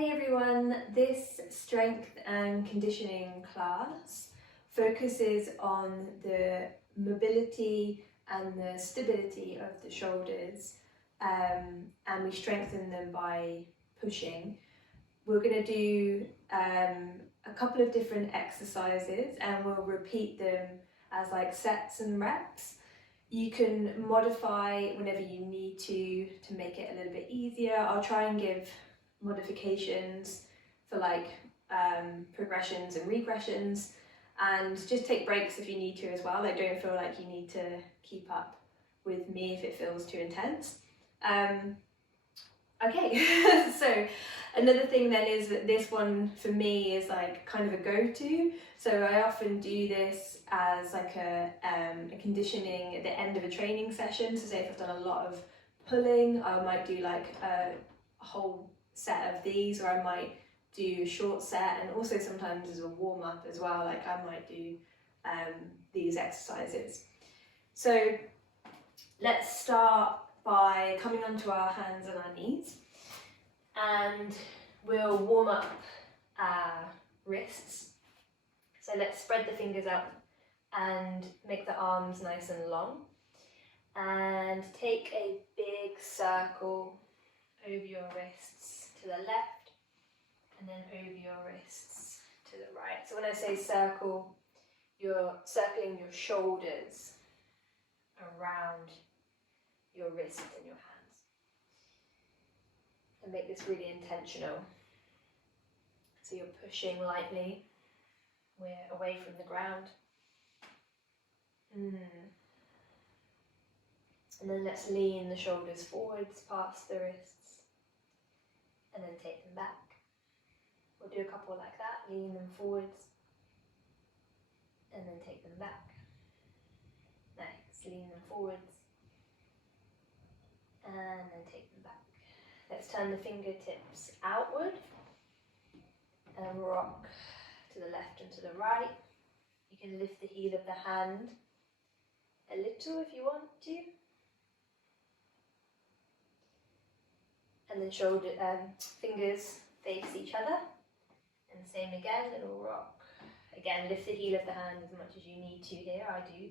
Hey everyone, this strength and conditioning class focuses on the mobility and the stability of the shoulders, and we strengthen them by pushing. We're going to do a couple of different exercises and we'll repeat them as like sets and reps. You can modify whenever you need to make it a little bit easier. I'll try and give modifications for like progressions and regressions, and just take breaks if you need to as well. Like, don't feel like you need to keep up with me if it feels too intense. Okay, so another thing then is that this one for me is like kind of a go-to. So I often do this as like a conditioning at the end of a training session. So say if I've done a lot of pulling, I might do like a whole set of these, or I might do a short set, and also sometimes as a warm-up as well, like I might do these exercises. So let's start by coming onto our hands and our knees, and we'll warm up our wrists. So let's spread the fingers out and make the arms nice and long, and take a big circle over your wrists to the left, and then over your wrists to the right. So when I say circle, you're circling your shoulders around your wrists and your hands. And make this really intentional. So you're pushing lightly, we're away from the ground. And then let's lean the shoulders forwards past the wrists, and then take them back. We'll do a couple like that, lean them forwards, and then take them back. Nice, lean them forwards, and then take them back. Let's turn the fingertips outward, and rock to the left and to the right. You can lift the heel of the hand a little if you want to. And then fingers face each other, and same again, little rock. Again, lift the heel of the hand as much as you need to here, I do.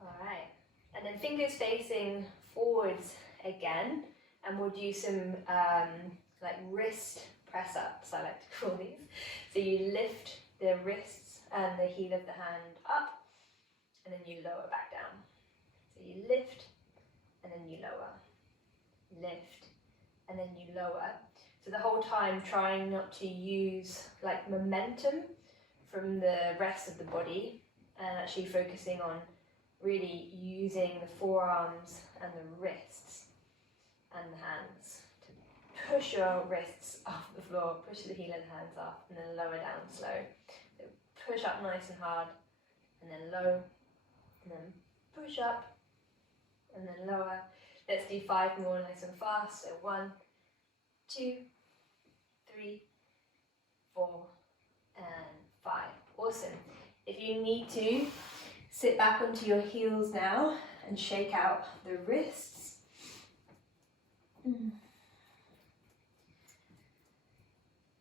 Alright, and then fingers facing forwards again, and we'll do some like wrist press ups, I like to call these. So you lift the wrists and the heel of the hand up, and then you lower back down. So you lift, and then you lower, lift, and then you lower. So the whole time trying not to use like momentum from the rest of the body, and actually focusing on really using the forearms and the wrists and the hands to push your wrists off the floor, push the heel and hands up, and then lower down slow. So push up nice and hard, and then low, and then push up, and then lower. Let's do 5 more nice and fast. So 1, 2, 3, 4, and 5. Awesome. If you need to, sit back onto your heels now and shake out the wrists.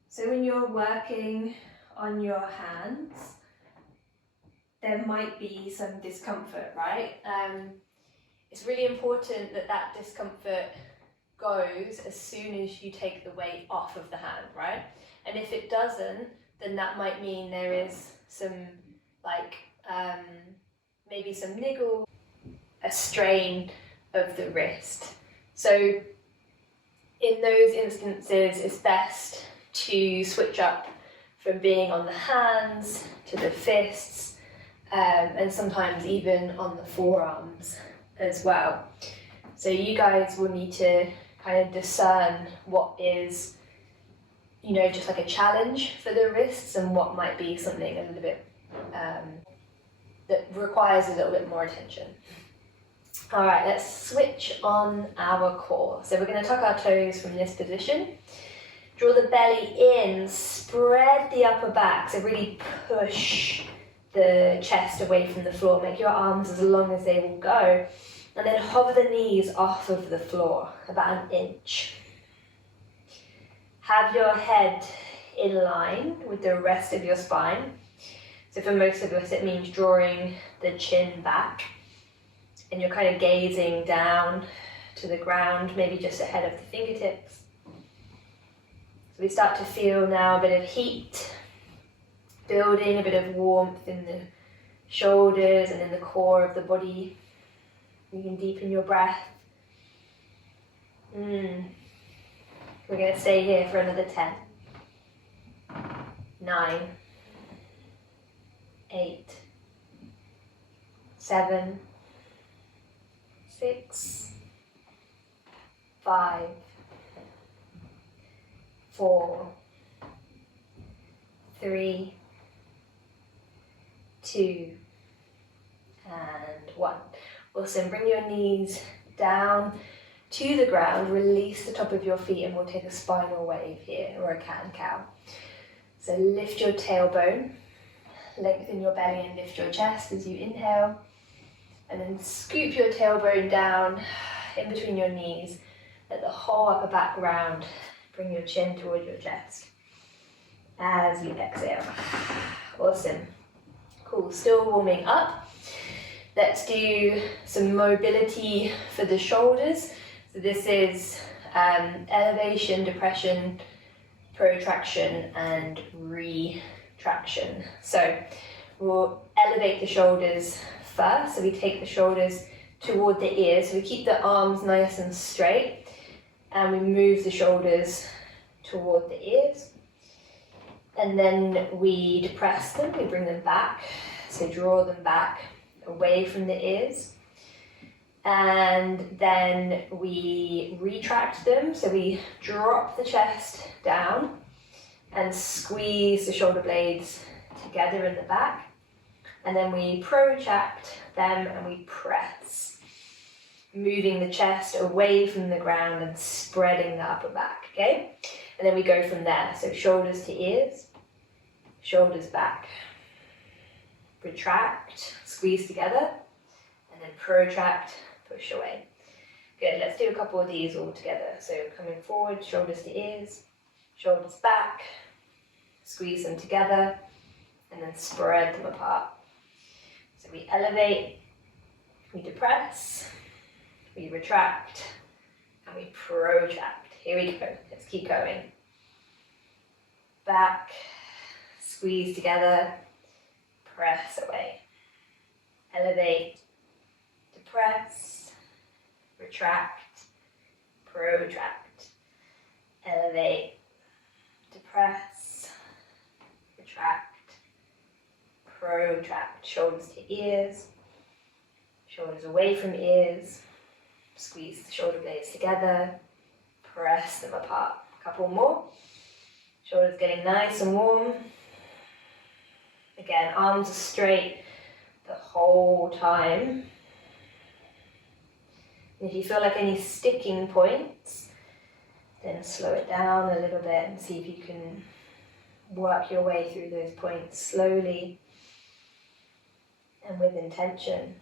So when you're working on your hands, there might be some discomfort, right? It's really important that that discomfort goes as soon as you take the weight off of the hand, right? And if it doesn't, then that might mean there is some like maybe some niggle, a strain of the wrist. So in those instances, it's best to switch up from being on the hands to the fists, and sometimes even on the forearms as well. So you guys will need to kind of discern what is, you know, just like a challenge for the wrists, and what might be something a little bit that requires a little bit more attention. All right, let's switch on our core. So we're going to tuck our toes from this position. Draw the belly in, spread the upper back, so really push the chest away from the floor. Make your arms as long as they will go. And then hover the knees off of the floor, about an inch. Have your head in line with the rest of your spine. So for most of us, it means drawing the chin back. And you're kind of gazing down to the ground, maybe just ahead of the fingertips. So we start to feel now a bit of heat building, a bit of warmth in the shoulders and in the core of the body. You can deepen your breath. We're going to stay here for another 10, 9, 8, 7, 6, 5, 4, 3, 2, and 1. Awesome. Bring your knees down to the ground. Release the top of your feet and we'll take a spinal wave here, or a cat and cow. So lift your tailbone, lengthen your belly and lift your chest as you inhale. And then scoop your tailbone down in between your knees. Let the whole upper back round. Bring your chin towards your chest as you exhale. Awesome. Cool. Still warming up. Let's do some mobility for the shoulders. So this is elevation, depression, protraction, and retraction. So we'll elevate the shoulders first. So we take the shoulders toward the ears. So we keep the arms nice and straight. And we move the shoulders toward the ears. And then we depress them, we bring them back. So draw them back away from the ears. And then we retract them. So we drop the chest down and squeeze the shoulder blades together in the back. And then we protract them and we press, moving the chest away from the ground and spreading the upper back, okay? And then we go from there. So shoulders to ears, shoulders back, retract, squeeze together, and then protract, push away. Good, let's do a couple of these all together. So coming forward, shoulders to ears, shoulders back, squeeze them together, and then spread them apart. So we elevate, we depress, we retract, and we protract. Here we go, let's keep going. Back, squeeze together, press away. Elevate, depress, retract, protract. Elevate, depress, retract, protract. Shoulders to ears, shoulders away from ears. Squeeze the shoulder blades together, press them apart. A couple more. Shoulders getting nice and warm. Again, arms are straight the whole time. And if you feel like any sticking points, then slow it down a little bit and see if you can work your way through those points slowly and with intention.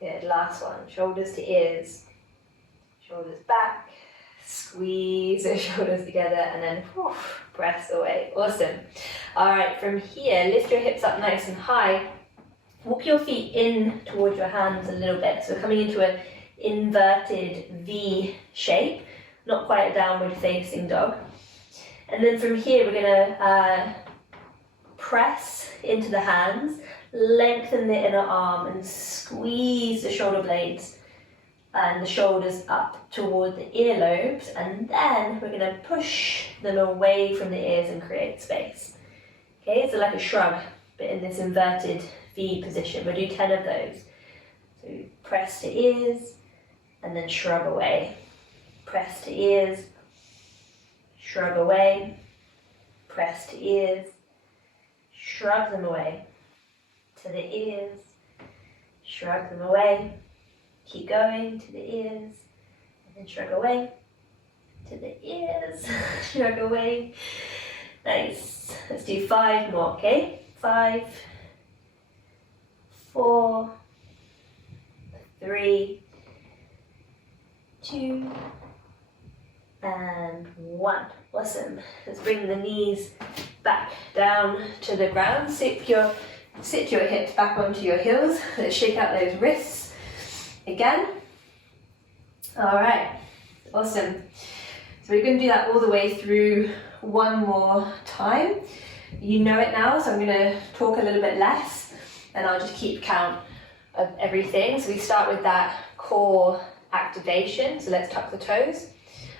Good, last one, shoulders to ears, shoulders back, squeeze those shoulders together and then press away. Awesome. All right, from here, lift your hips up nice and high. Walk your feet in towards your hands a little bit. So we're coming into an inverted V shape, not quite a downward facing dog. And then from here, we're gonna press into the hands, lengthen the inner arm and squeeze the shoulder blades and the shoulders up toward the earlobes, and then we're going to push them away from the ears and create space. Okay, so like a shrug, but in this inverted V position. We'll do 10 of those. So press to ears, and then shrug away. Press to ears, shrug away, press to ears, shrug them away, to the ears, shrug them away, keep going to the ears, and then shrug away, to the ears, shrug away. Nice. Let's do 5 more, okay? 5, 4, 3, 2, and 1. Awesome. Let's bring the knees back down to the ground. Sit your hips back onto your heels. Let's shake out those wrists again. All right, awesome. So we're going to do that all the way through one more time. You know it now, so I'm going to talk a little bit less and I'll just keep count of everything. So we start with that core activation. So let's tuck the toes.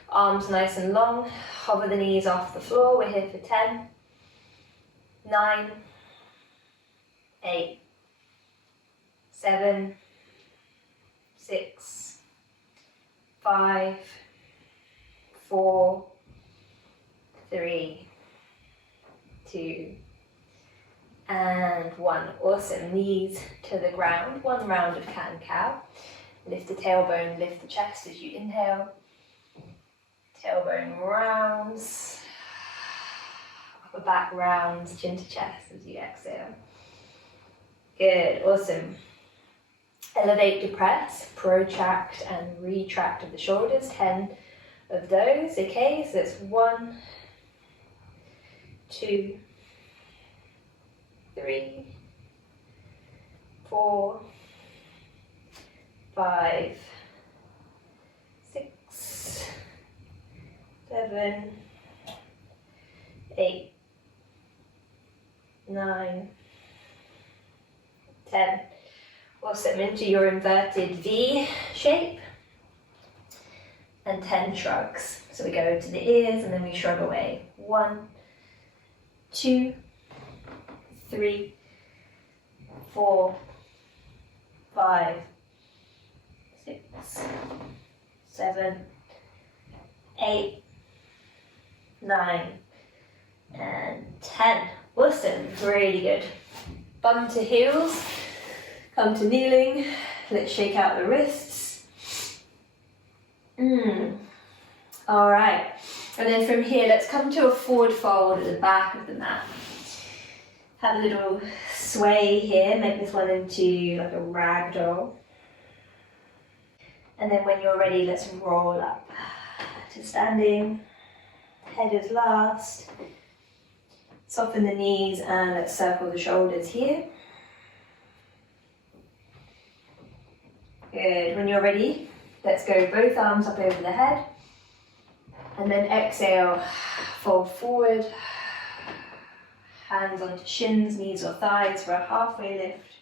Arms nice and long. Hover the knees off the floor. We're here for 10, 9, 8, 7, 6, 5, 4, 3, 2, and 1. Awesome. Knees to the ground. One round of cat-cow. Lift the tailbone, lift the chest as you inhale. Tailbone rounds. Upper back rounds, chin to chest as you exhale. Good. Awesome. Elevate to press, protract and retract of the shoulders, 10 of those. Okay, so it's 1, 2, 3, 4, 5, 6, 7, 8, 9, 10. Awesome, into your inverted V shape, and 10 shrugs. So we go to the ears and then we shrug away. 1, 2, 3, 4, 5, 6, 7, 8, 9, and 10. Awesome, really good. Bum to heels. Come to kneeling, let's shake out the wrists. All right, and then from here, let's come to a forward fold at the back of the mat. Have a little sway here, make this one into like a rag doll. And then when you're ready, let's roll up to standing, head is last. Soften the knees and let's circle the shoulders here. Good. When you're ready, let's go both arms up over the head. And then exhale, fold forward. Hands onto shins, knees or thighs for a halfway lift.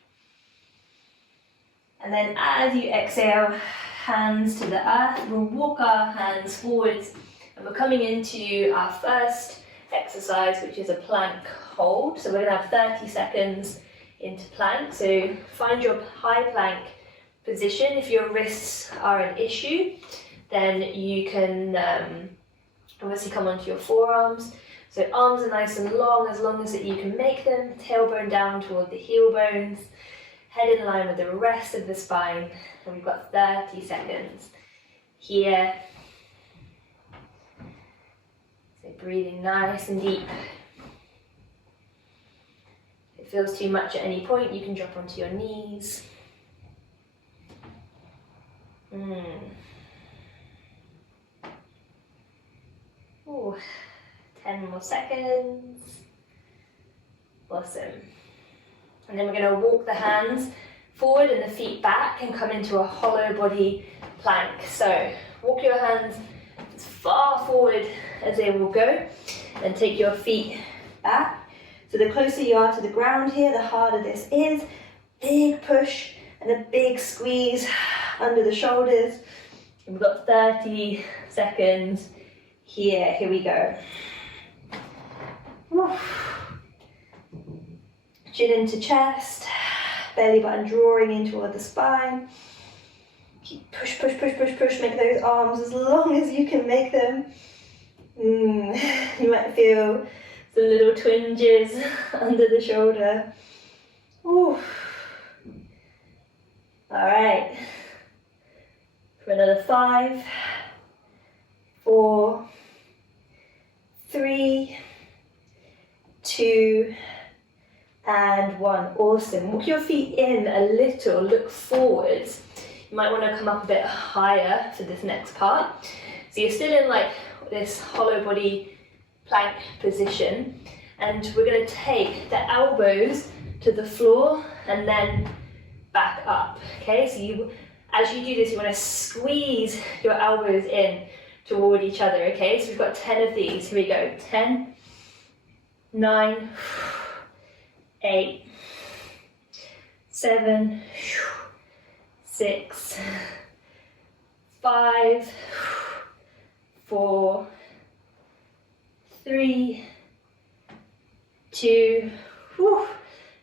And then as you exhale, hands to the earth. We'll walk our hands forwards. And we're coming into our first exercise, which is a plank hold. So we're going to have 30 seconds into plank. So find your high plank position. If your wrists are an issue, then you can obviously come onto your forearms. So arms are nice and long as that you can make them. Tailbone down toward the heel bones. Head in line with the rest of the spine. And we've got 30 seconds here. So breathing nice and deep. If it feels too much at any point, you can drop onto your knees. 10 more seconds. Awesome. And then we're going to walk the hands forward and the feet back and come into a hollow body plank. So walk your hands as far forward as they will go and take your feet back. So the closer you are to the ground here, the harder this is. Big push and a big squeeze under the shoulders. We've got 30 seconds here. Here we go. Woo. Chin into chest, belly button drawing in toward the spine. Keep push, push, push, push, push. Make those arms as long as you can make them. You might feel some little twinges under the shoulder. Woo. All right. For another 5, 4, 3, 2, and 1. Awesome. Walk your feet in a little, look forwards. You might want to come up a bit higher for this next part. So you're still in like this hollow body plank position, and we're going to take the elbows to the floor and then back up. Okay, so as you do this, you want to squeeze your elbows in toward each other. Okay, so we've got 10 of these. Here we go. 10, 9, 8, 7, 6, 5, 4, 3, 2,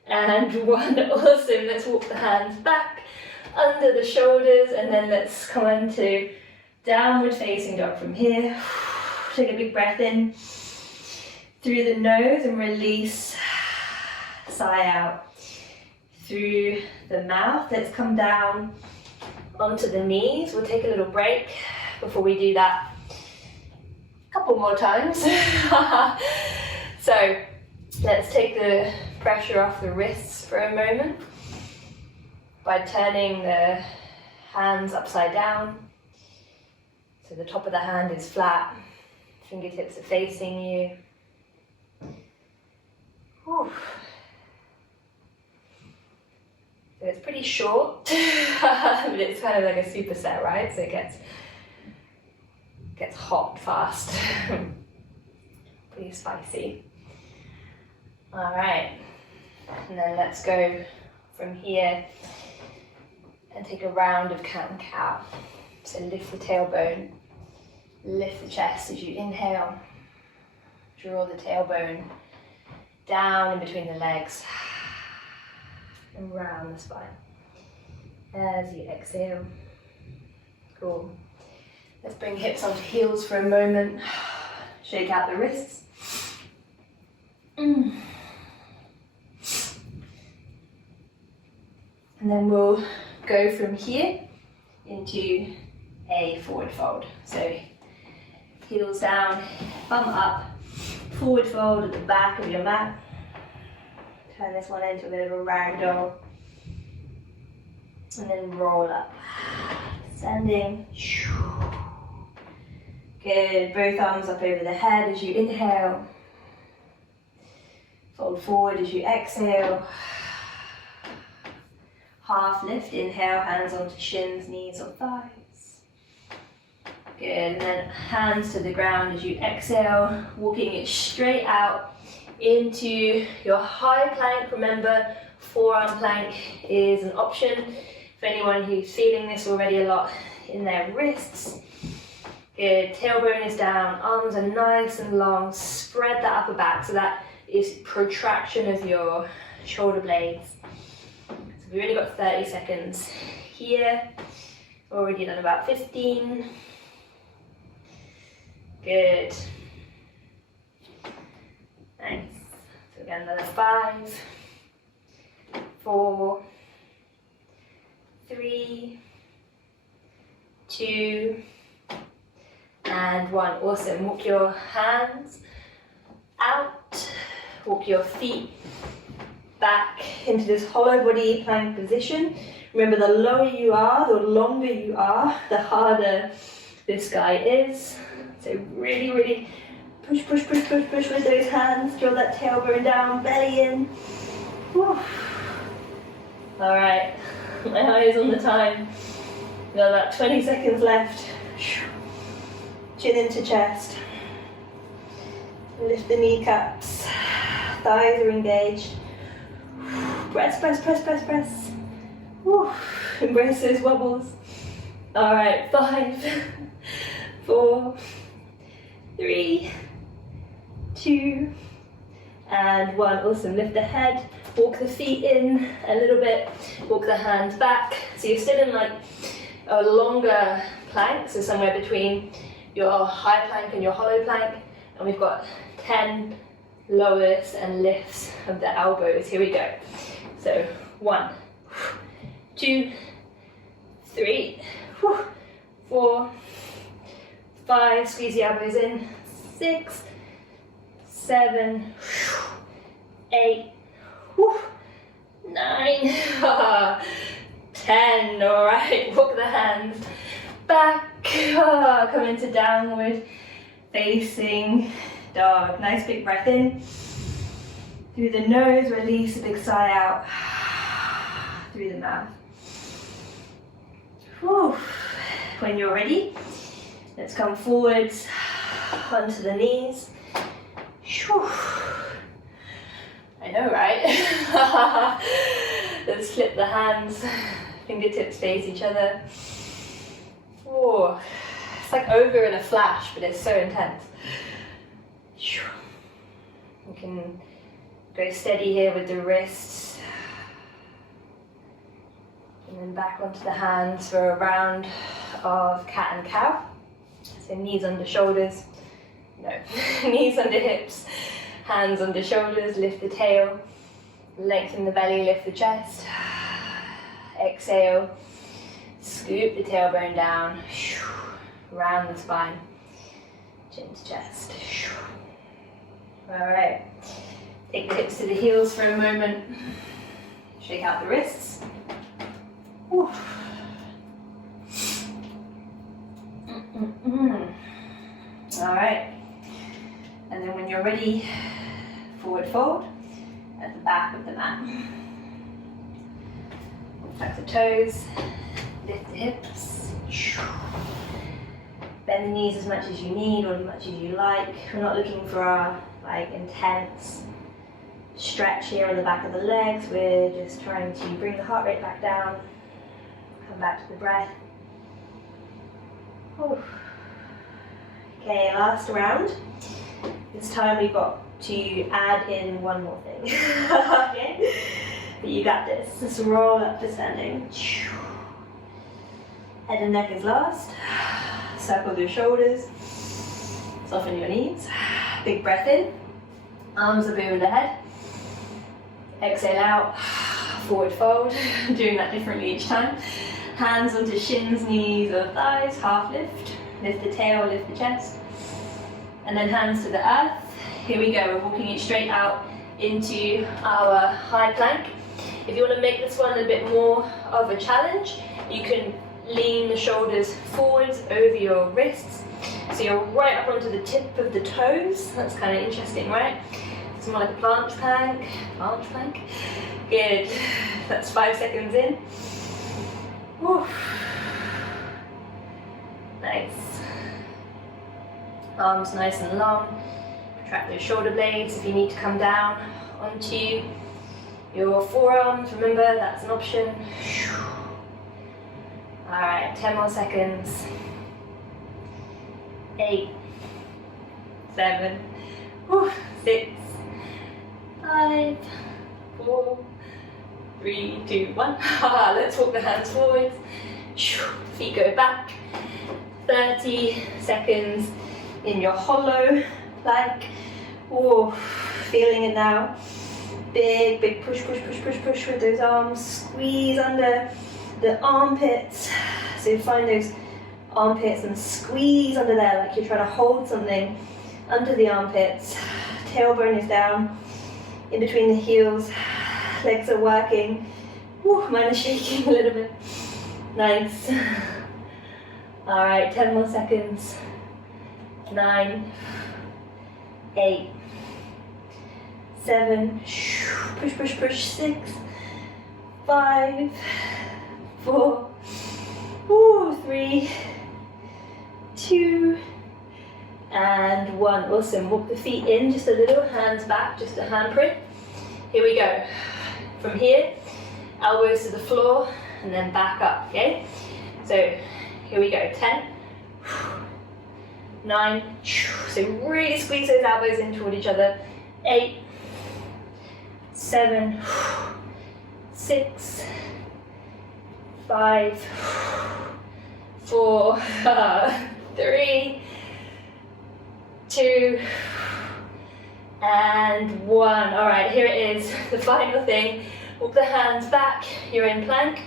and 1. Awesome. Let's walk the hands back under the shoulders, and then let's come into downward facing dog from here. Take a big breath in through the nose and release, sigh out through the mouth. Let's come down onto the knees. We'll take a little break before we do that a couple more times. So let's take the pressure off the wrists for a moment by turning the hands upside down. So the top of the hand is flat, fingertips are facing you. Whew. So it's pretty short, but it's kind of like a superset, right? So it gets hot fast. Pretty spicy. All right, and then let's go from here and take a round of cat and cow. So lift the tailbone, lift the chest as you inhale, draw the tailbone down in between the legs and round the spine. As you exhale, cool. Let's bring hips onto heels for a moment, shake out the wrists. And then we'll go from here into a forward fold. So heels down, bum up, forward fold at the back of your mat. Turn this one into a bit of a ragdoll. And then roll up. Standing. Good. Both arms up over the head as you inhale. Fold forward as you exhale. Half lift, inhale, hands onto shins, knees or thighs. Good, and then hands to the ground as you exhale, walking it straight out into your high plank. Remember, forearm plank is an option for anyone who's feeling this already a lot in their wrists. Good, tailbone is down, arms are nice and long, spread that upper back, so that is protraction of your shoulder blades. We've only got 30 seconds here. Already done about 15. Good. Nice. So again, another 5, 4, 3, 2, and 1. Awesome. Walk your hands out. Walk your feet back into this hollow body plank position. Remember, the lower you are, the longer you are, the harder this guy is. So really, really push, push, push, push, push with those hands. Draw that tailbone down, belly in. Whew. All right, my eye is on the time. We've got about 20 seconds left. Chin into chest. Lift the kneecaps. Thighs are engaged. Press, press, press, press, press. Woo. Embrace those wobbles. All right, 5, 4, 3, 2, and 1. Awesome. Lift the head, walk the feet in a little bit, walk the hands back. So you're still in like a longer plank, so somewhere between your high plank and your hollow plank. And we've got 10 lowers and lifts of the elbows. Here we go. So 1, 2, 3, 4, 5, squeeze the elbows in, 6, 7, 8, 9, 10. 10. All right, walk the hands back. Come into downward facing dog. Nice big breath in. Through the nose, release a big sigh out. Through the mouth. Whew. When you're ready, let's come forwards onto the knees. Whew. I know, right? Let's flip the hands, fingertips face each other. Whoa. It's like over in a flash, but it's so intense. You can go steady here with the wrists. And then back onto the hands for a round of cat and cow. So knees under shoulders. No, knees under hips. Hands under shoulders, lift the tail. Lengthen the belly, lift the chest. Exhale. Scoop the tailbone down. Round the spine. Chin to chest. Alright. Take the hips to the heels for a moment. Shake out the wrists. Whew. Alright. And then when you're ready, forward fold at the back of the mat. Tuck the toes, lift the hips. Bend the knees as much as you need or as much as you like. We're not looking for a intense stretch here on the back of the legs. We're just trying to bring the heart rate back down. Come back to the breath. Ooh. Okay, last round. This time we've got to add in one more thing. Okay? But you got this. Just roll up to standing. Head and neck is last. Circle the shoulders. Soften your knees. Big breath in. Arms above the head. Exhale out. Forward fold. Doing that differently each time. Hands onto shins, knees or thighs. Half lift. Lift the tail, lift the chest. And then hands to the earth. Here we go. We're walking it straight out into our high plank. If you want to make this one a bit more of a challenge, you can lean the shoulders forwards over your wrists. So you're right up onto the tip of the toes. That's kind of interesting, right? It's more like a planche plank. Planche plank. Good. That's 5 seconds in. Whew. Nice. Arms nice and long. Retract those shoulder blades if you need to come down onto your forearms. Remember, that's an option. Alright, 10 more seconds. 8, 7, 6, 5, 4, 3, 2, 1. Let's walk the hands forward. Feet go back. 30 seconds in your hollow plank. Whoa, feeling it now. Big, big push, push, push, push, push with those arms. Squeeze under the armpits. So you find those armpits and squeeze under there like you're trying to hold something under the armpits. Tailbone is down, in between the heels. Legs are working. Woo, mine is shaking a little bit. Nice. Alright, 10 more seconds. 9, 8, 7, push, push, push, 6, 5, 4, 3, 2, and 1. Awesome. Walk the feet in just a little, hands back, just a handprint. Here we go. From here, elbows to the floor, and then back up, okay? So, here we go. 10, 9, so really squeeze those elbows in toward each other. 8, 7, 6, 5, 4, 3, 2, and 1. All right, here it is, the final thing. Walk the hands back, you're in plank.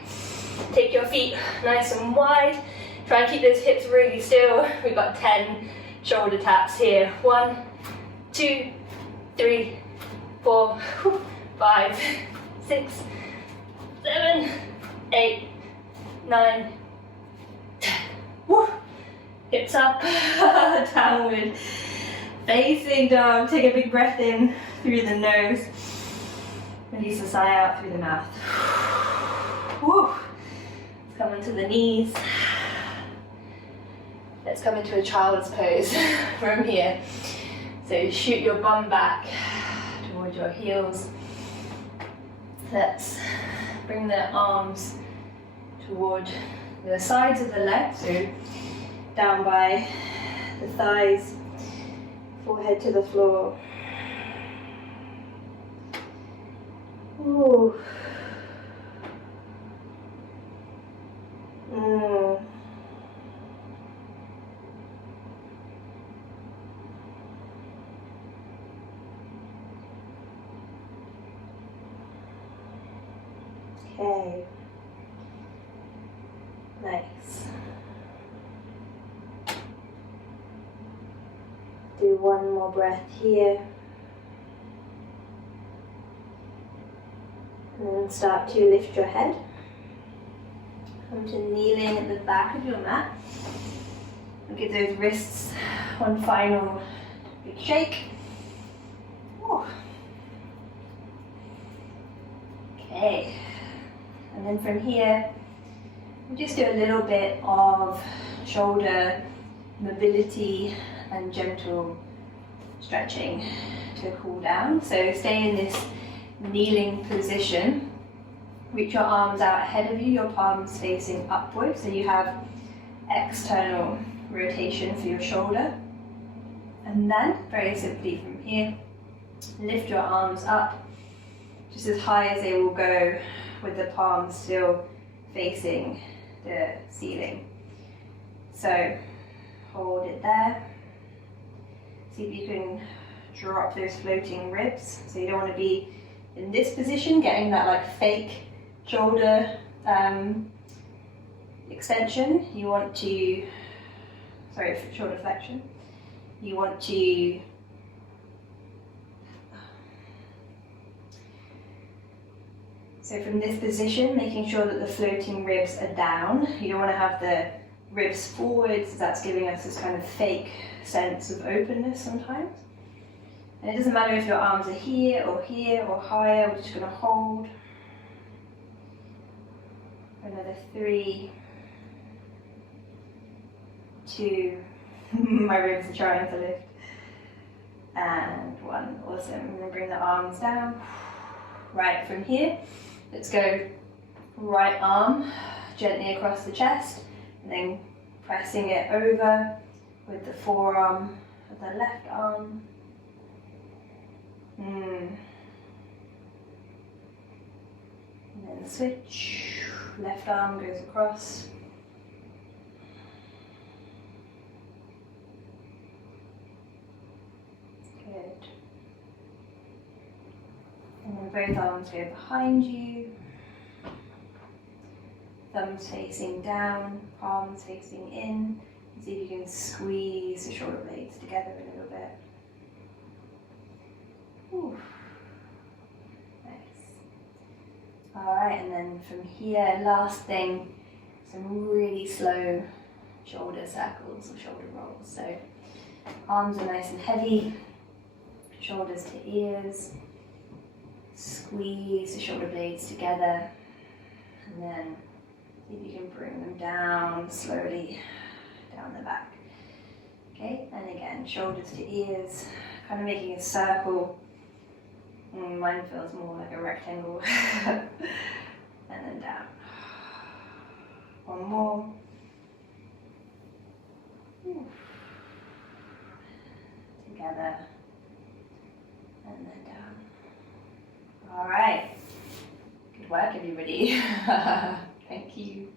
Take your feet nice and wide. Try and keep those hips really still. We've got 10 shoulder taps here. 1, 2, 3, 4, 5, 6, 7, 8, 9, 10. Woo. Hips up, downward facing dog. Take a big breath in through the nose. Release the sigh out through the mouth. Woo. Let's come into the knees. Let's come into a child's pose from here. So shoot your bum back towards your heels. Let's bring the arms toward the sides of the legs, so down by the thighs, forehead to the floor. Ooh. Okay. Nice. Do one more breath here. And then start to lift your head. Come to kneeling at the back of your mat. And give those wrists one final big shake. Ooh. Okay. And then from here, we'll just do a little bit of shoulder mobility and gentle stretching to cool down. So stay in this kneeling position. Reach your arms out ahead of you, your palms facing upwards, so you have external rotation for your shoulder. And then, very simply from here, lift your arms up just as high as they will go, with the palms still facing the ceiling. So hold it there. See if you can drop those floating ribs. So you don't want to be in this position, getting that like fake shoulder extension. You want to, shoulder flexion. You want to so from this position, making sure that the floating ribs are down. You don't want to have the ribs forwards, that's giving us this kind of fake sense of openness sometimes. And it doesn't matter if your arms are here or higher, we're just going to hold. Another 3, 2, my ribs are trying to lift. And 1, awesome. I'm going to bring the arms down. Right, from here, let's go right arm gently across the chest, and then pressing it over with the forearm of the left arm. And then switch, left arm goes across. Good. And then both arms go behind you. Thumbs facing down, palms facing in. See if you can squeeze the shoulder blades together a little bit. Ooh. Nice. Alright, and then from here, last thing, some really slow shoulder circles or shoulder rolls. So arms are nice and heavy, shoulders to ears. Squeeze the shoulder blades together, and then see if you can bring them down slowly down the back. Okay, and again, shoulders to ears, kind of making a circle. Mine feels more like a rectangle. And then down. One more. Together. And then down. All right. Good work, everybody. Thank you.